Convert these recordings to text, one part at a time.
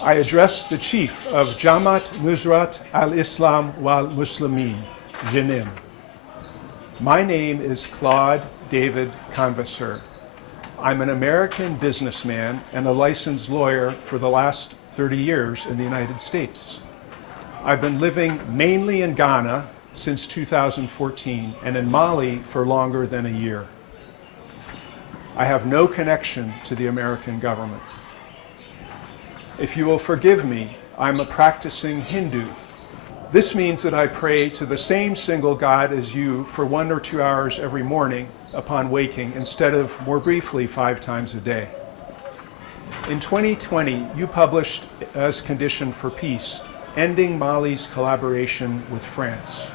I address the chief of Jamaat Nusrat al-Islam wal-Muslimin, JNIM. My name is Claude David Convasseur. I'm an American businessman and a licensed lawyer for the last 30 years in the United States. I've been living mainly in Ghana since 2014 and in Mali for longer than a year. I have no connection to the American government. If you will forgive me, I'm a practicing Hindu. This means that I pray to the same single God as you for 1 or 2 hours every morning upon waking, instead of more briefly 5 times a day. In 2020, you published as condition for peace, ending Mali's collaboration with France.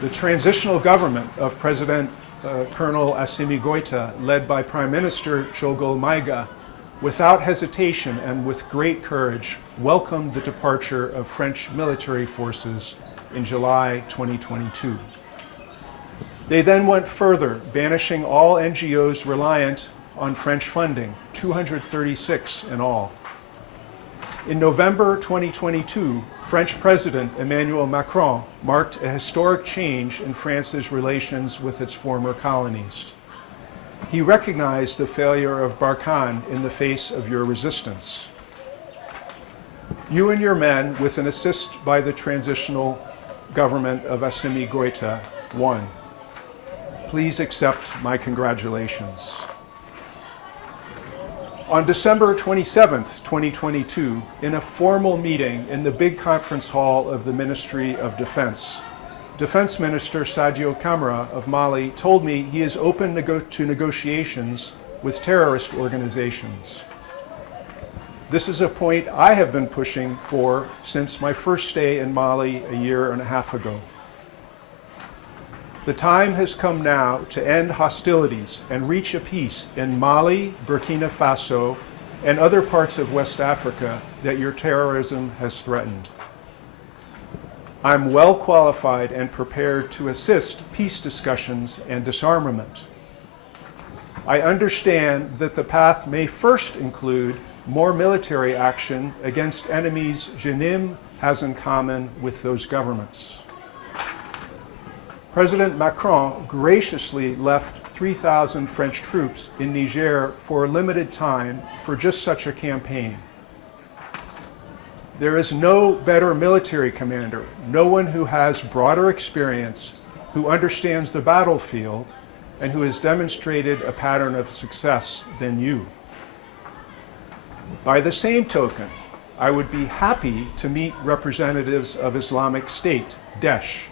The transitional government of President Colonel Assimi Goïta, led by Prime Minister Choguel Maïga, without hesitation and with great courage, welcomed the departure of French military forces in July 2022. They then went further, banishing all NGOs reliant on French funding, 236 in all. In November 2022, French President Emmanuel Macron marked a historic change in France's relations with its former colonies. He recognized the failure of Barkhane in the face of your resistance. You and your men, with an assist by the transitional government of Assimi Goïta, won. Please accept my congratulations. On December 27th, 2022, in a formal meeting in the big conference hall of the Ministry of Defense, Defense Minister Sadio Camara of Mali told me he is open to negotiations with terrorist organizations. This is a point I have been pushing for since my first stay in Mali a year and a half ago. The time has come now to end hostilities and reach a peace in Mali, Burkina Faso, and other parts of West Africa that your terrorism has threatened. I'm well qualified and prepared to assist peace discussions and disarmament. I understand that the path may first include more military action against enemies JNIM has in common with those governments. President Macron graciously left 3,000 French troops in Niger for a limited time for just such a campaign. There is no better military commander, no one who has broader experience, who understands the battlefield, and who has demonstrated a pattern of success than you. By the same token, I would be happy to meet representatives of Islamic State, Daesh,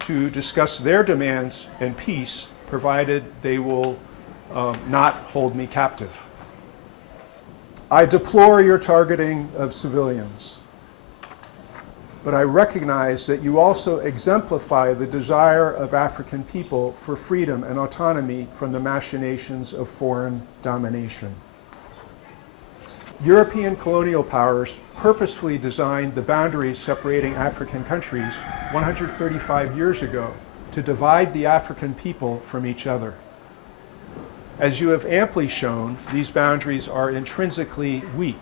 to discuss their demands and peace, provided they will not hold me captive. I deplore your targeting of civilians, but I recognize that you also exemplify the desire of African people for freedom and autonomy from the machinations of foreign domination. European colonial powers purposefully designed the boundaries separating African countries 135 years ago to divide the African people from each other. As you have amply shown, these boundaries are intrinsically weak.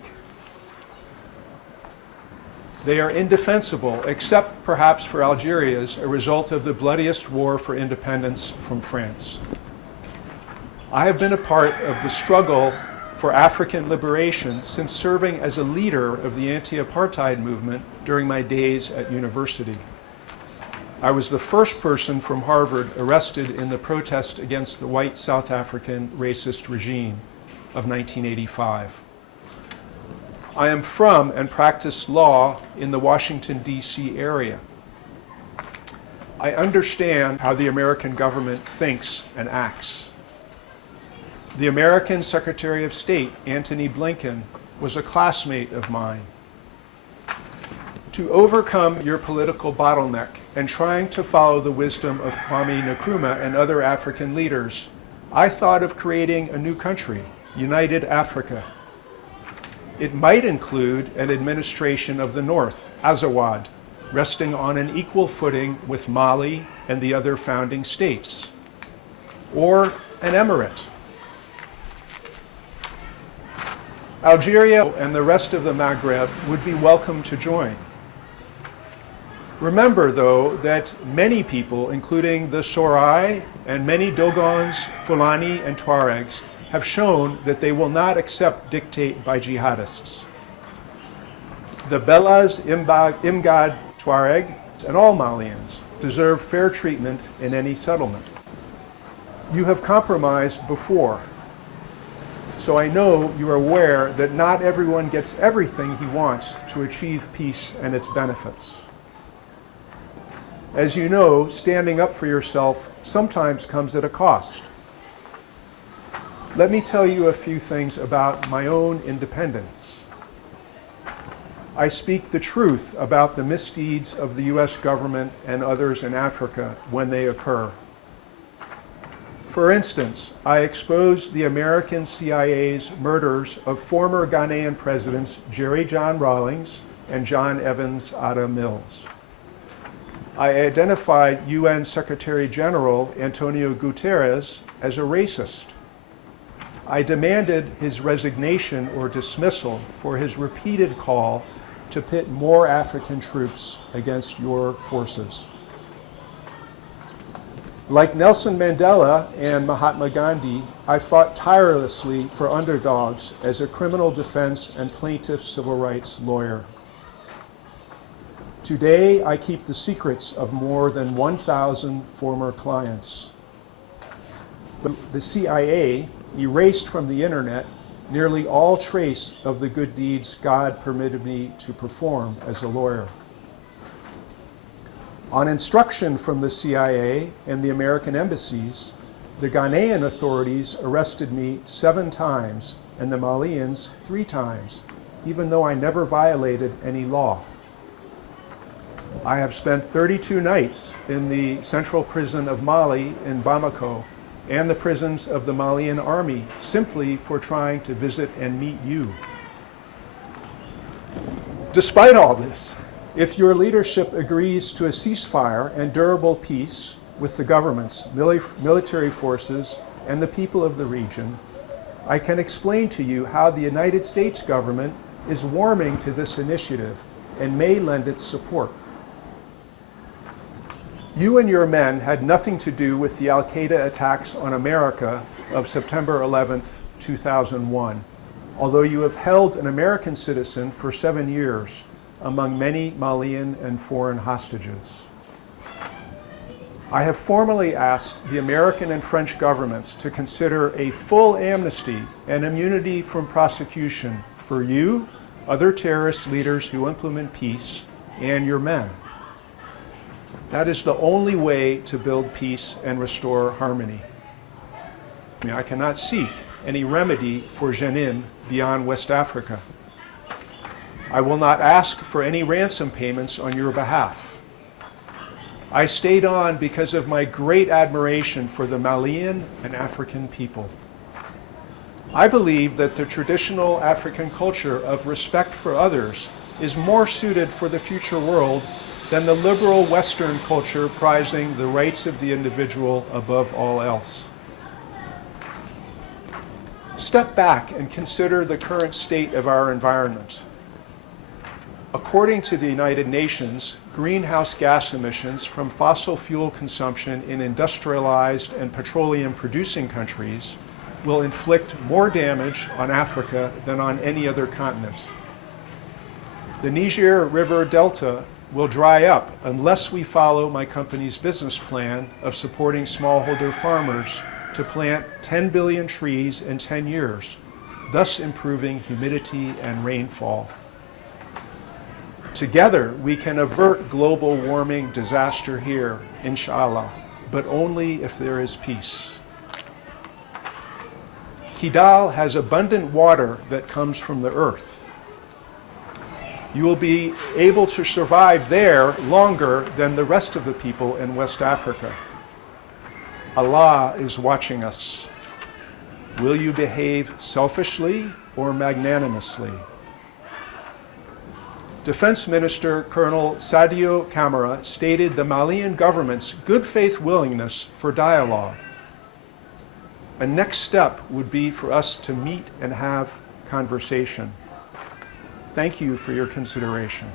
They are indefensible, except perhaps for Algeria, as a result of the bloodiest war for independence from France. I have been a part of the struggle for African liberation since serving as a leader of the anti-apartheid movement during my days at university. I was the first person from Harvard arrested in the protest against the white South African racist regime of 1985. I am from and practiced law in the Washington, D.C. area. I understand how the American government thinks and acts. The American Secretary of State, Antony Blinken, was a classmate of mine. To overcome your political bottleneck and trying to follow the wisdom of Kwame Nkrumah and other African leaders, I thought of creating a new country, United Africa. It might include an administration of the North, Azawad, resting on an equal footing with Mali and the other founding states, or an emirate. Algeria and the rest of the Maghreb would be welcome to join. Remember, though, that many people, including the Sorai and many Dogons, Fulani, and Tuaregs, have shown that they will not accept dictate by jihadists. The Bellas, Imgad, Tuareg, and all Malians deserve fair treatment in any settlement. You have compromised before, so I know you are aware that not everyone gets everything he wants to achieve peace and its benefits. As you know, standing up for yourself sometimes comes at a cost. Let me tell you a few things about my own independence. I speak the truth about the misdeeds of the US government and others in Africa when they occur. For instance, I exposed the American CIA's murders of former Ghanaian presidents Jerry John Rawlings and John Evans Atta Mills. I identified UN Secretary General Antonio Guterres as a racist. I demanded his resignation or dismissal for his repeated call to pit more African troops against your forces. Like Nelson Mandela and Mahatma Gandhi, I fought tirelessly for underdogs as a criminal defense and plaintiff civil rights lawyer. Today, I keep the secrets of more than 1,000 former clients. The CIA erased from the internet nearly all trace of the good deeds God permitted me to perform as a lawyer. On instruction from the CIA and the American embassies, the Ghanaian authorities arrested me 7 times and the Malians 3 times, even though I never violated any law. I have spent 32 nights in the central prison of Mali in Bamako and the prisons of the Malian army simply for trying to visit and meet you. Despite all this, if your leadership agrees to a ceasefire and durable peace with the governments, military forces, and the people of the region, I can explain to you how the United States government is warming to this initiative and may lend its support. You and your men had nothing to do with the Al-Qaeda attacks on America of September 11th, 2001, although you have held an American citizen for 7 years among many Malian and foreign hostages. I have formally asked the American and French governments to consider a full amnesty and immunity from prosecution for you, other terrorist leaders who implement peace, and your men. That is the only way to build peace and restore harmony. I cannot seek any remedy for Jenin beyond West Africa. I will not ask for any ransom payments on your behalf. I stayed on because of my great admiration for the Malian and African people. I believe that the traditional African culture of respect for others is more suited for the future world than the liberal Western culture prizing the rights of the individual above all else. Step back and consider the current state of our environment. According to the United Nations, greenhouse gas emissions from fossil fuel consumption in industrialized and petroleum-producing countries will inflict more damage on Africa than on any other continent. The Niger River Delta will dry up unless we follow my company's business plan of supporting smallholder farmers to plant 10 billion trees in 10 years, thus improving humidity and rainfall. Together, we can avert global warming disaster here, inshallah, but only if there is peace. Kidal has abundant water that comes from the earth. You will be able to survive there longer than the rest of the people in West Africa. Allah is watching us. Will you behave selfishly or magnanimously? Defense Minister Colonel Sadio Camara stated the Malian government's good faith willingness for dialogue. A next step would be for us to meet and have conversation. Thank you for your consideration.